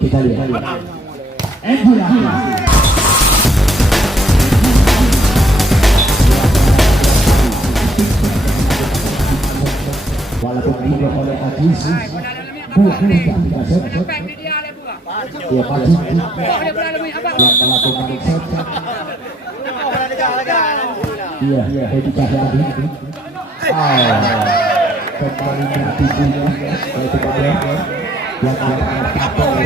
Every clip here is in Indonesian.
Kita lihat. Walaupun dibuat oleh Ajis, buah tidak set. Dia maju yang melakukan set. Iya, Hedi Cahyadi. Kembali tipunya yaitu Kabel yang akan tampil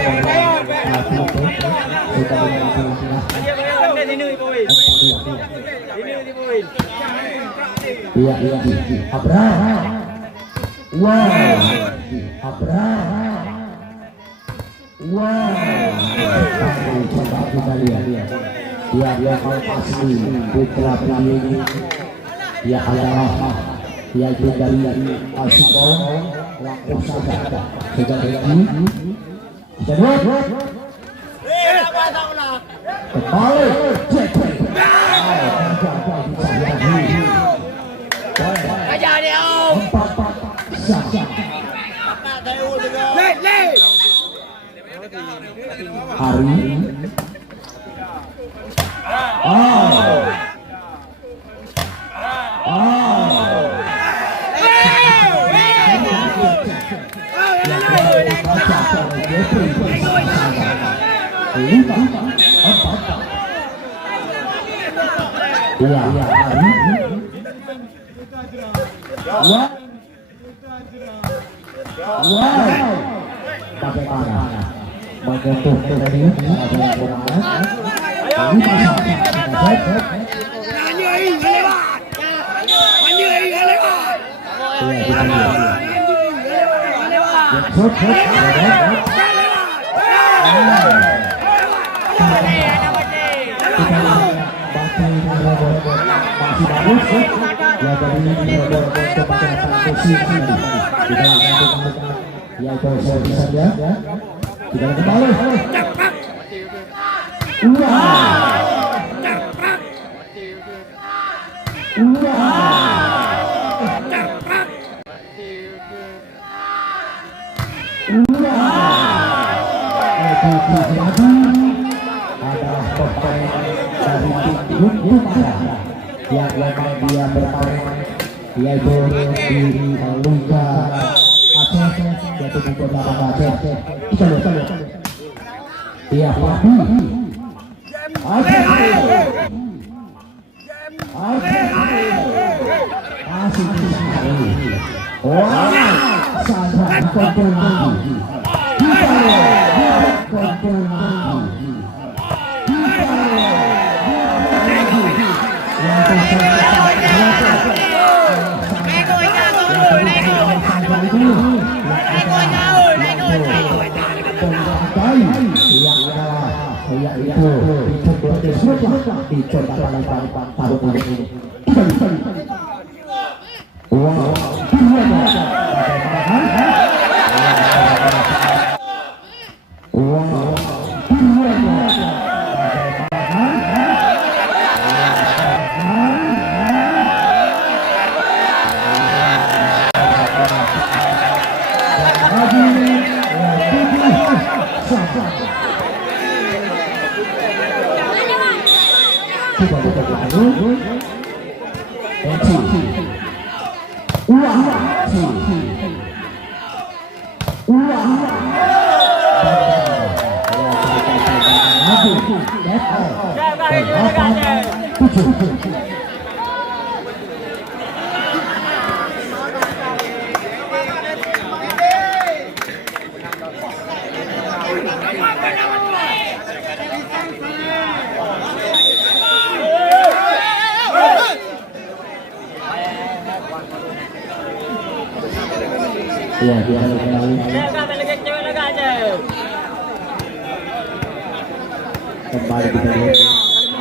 Iya, Abraham. Wow, Abraham. Wow, coba kita lihat. Dia kalau pasti putra ini dia adalah yaitu dari Asipong langsung saja sudah begini kedua kembali aja dia hari pakai tangan menyentuh tadi yang memang dia bermain yaitu di Luka Aceh yaitu di Kota Aceh. Kita lihat dia Fahmi Aceh asik sekali. Wah, sangat kontrol lagi. Kita lihat kontrol lagi. Iya, dia kembali. Kembali kita lihat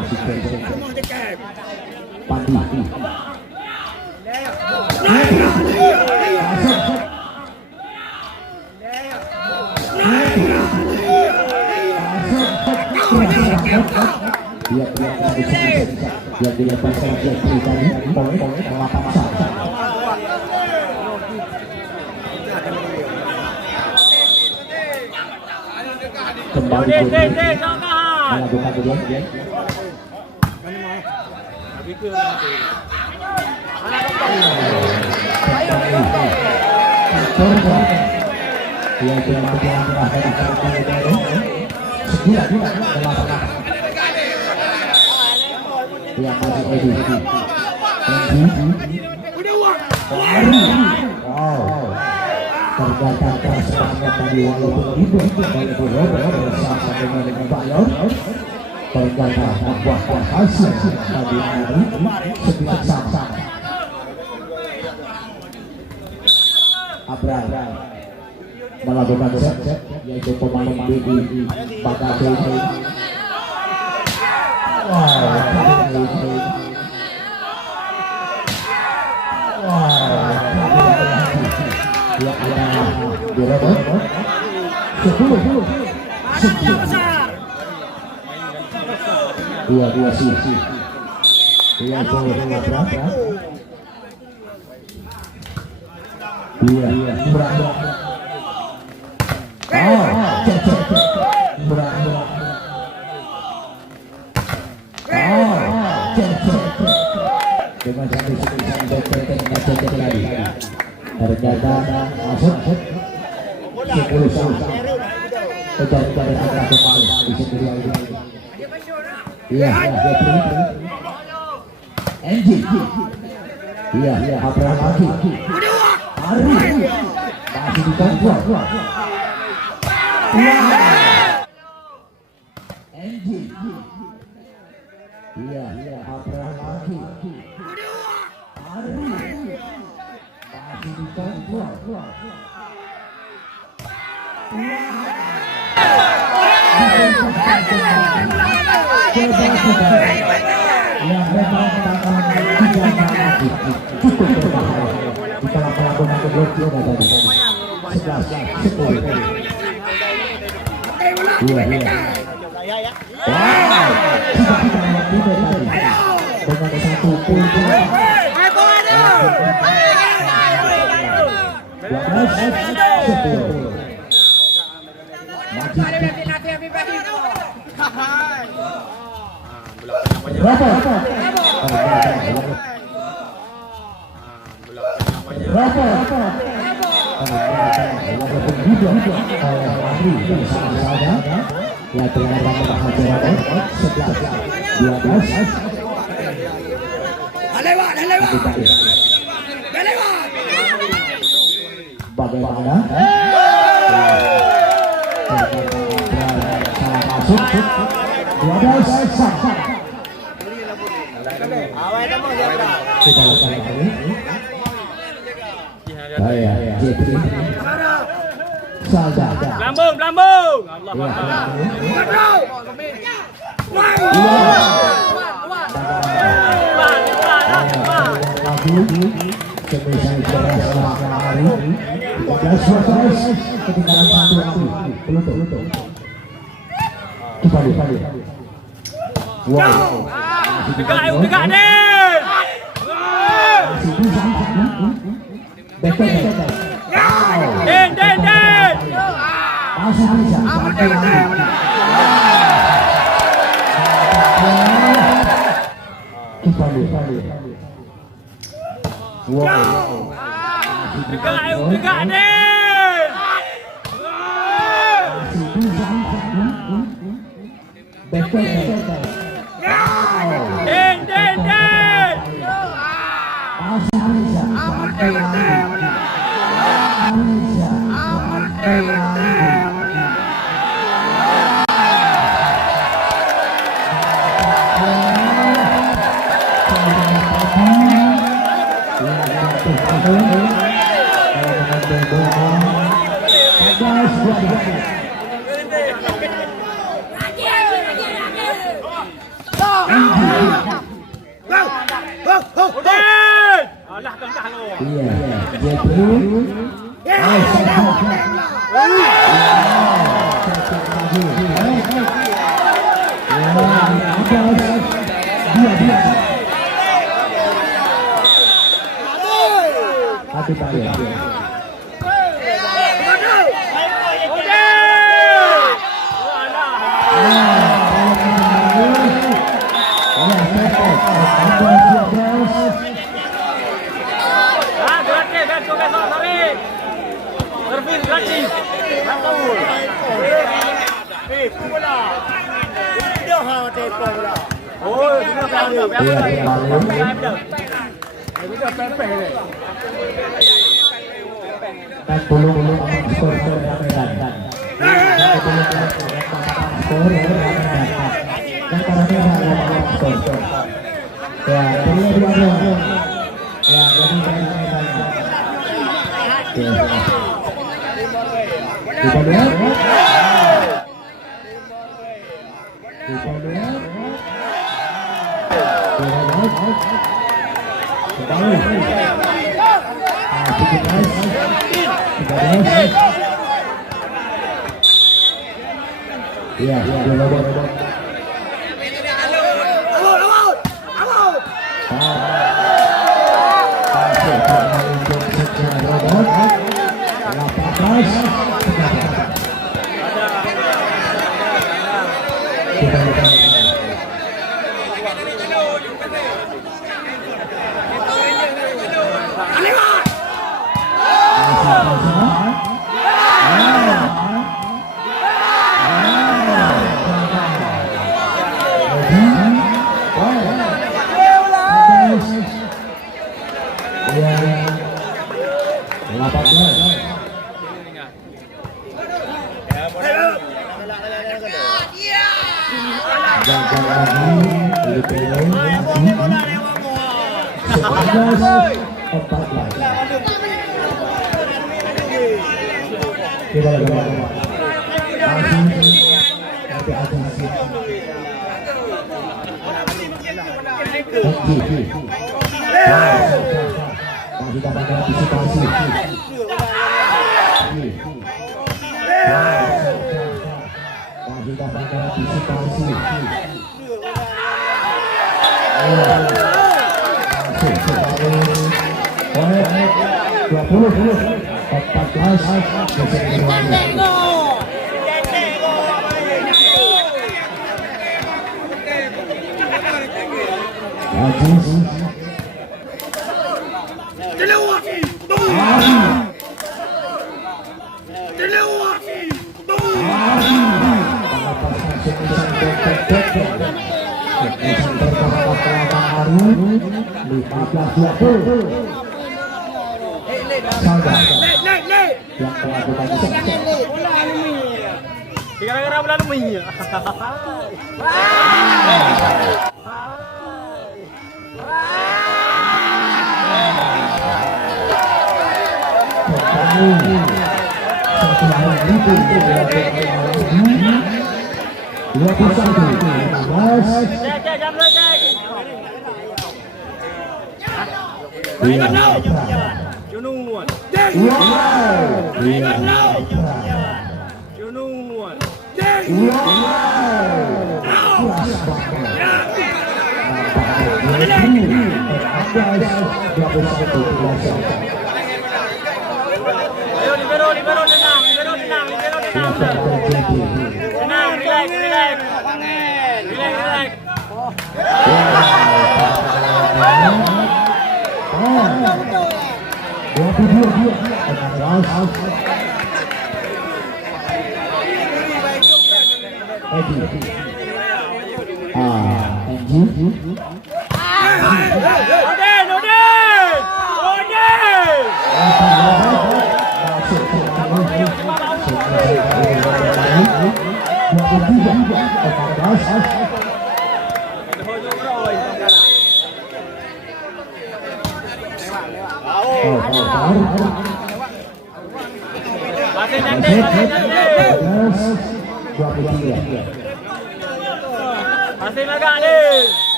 masih Pandi. Dia dilepaskan dia tadi oleh lapangan. Kembali melakukan dia. Tergantung semangat tadi walaupun itu bersama dengan Bayon tergantung membuahkan hasil tadi hari setiap sama Abrar melakukan set yaitu pemain BI Bakado. Ya dirobot 10 dua sisi dia boleh berapa dia berapa dengan satu sekali lagi ternyata masuk 10 sama kejar-kejar angka kembali di sendiri lagi. Iya, Angie. Iya, Abraham lagi. Ari masih di bawah. Angie. Iya, Abraham lagi. Ari masih di bawah. Yang memang cukup berbahaya jika melakukan blok tadi 11-10. Iya. Wow, dengan satu poin. Bagaimana? Masuk 12 sama. Kita lihat lagi. Saya Jepri. Saja. Lambung. Allah Wow. Tegak ni. Den. Masih bisa. Kembali. Wow. Tegak ni. Den, den, den. Den. Alah, tengah lu. Ah, gratis, besok tarik. Servis gratis. Betul. Bola. Dia ha tepo bola. Oh, dia kan biasa. Dia pempek ni. Gara-gara bola alumni. Junuan. Junuan. Libero, tenang. Tenang, relax. Anji. Odin. Masih cantik. Masih agak nih.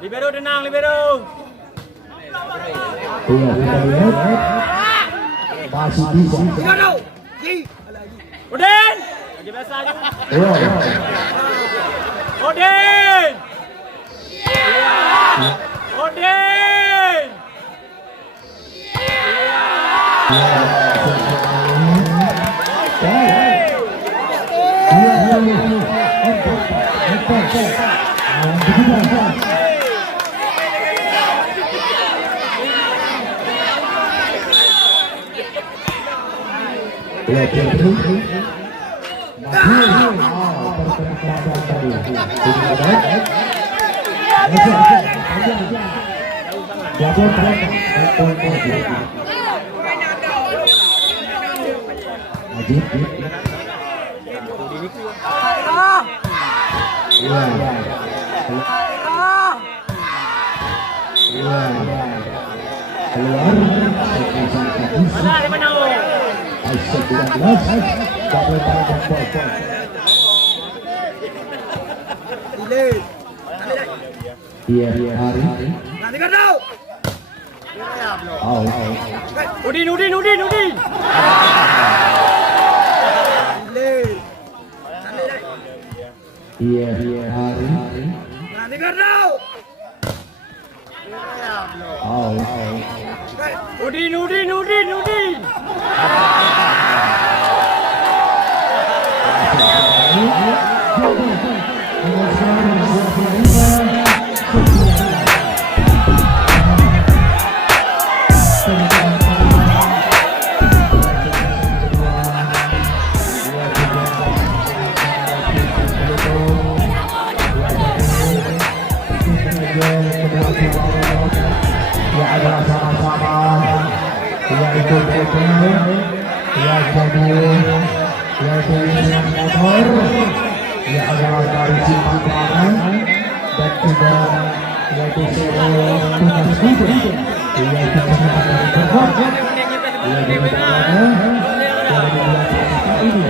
Libero tenang, libero. Iya, kita lihat. Masih bisa. Odin. Lagi biasa aja. Odin. Mana di mana? Iya, hari. Nanti kan tahu. Udin. Iya, hari. Nanti kan tahu. Udin. Ya adalah sama-sama ya ikut ya jadi ya dengan motor ya adalah dari Cipatangan dan juga yaitu tunas hidup yaitu dari berbuat ya dari berbuatnya dari ini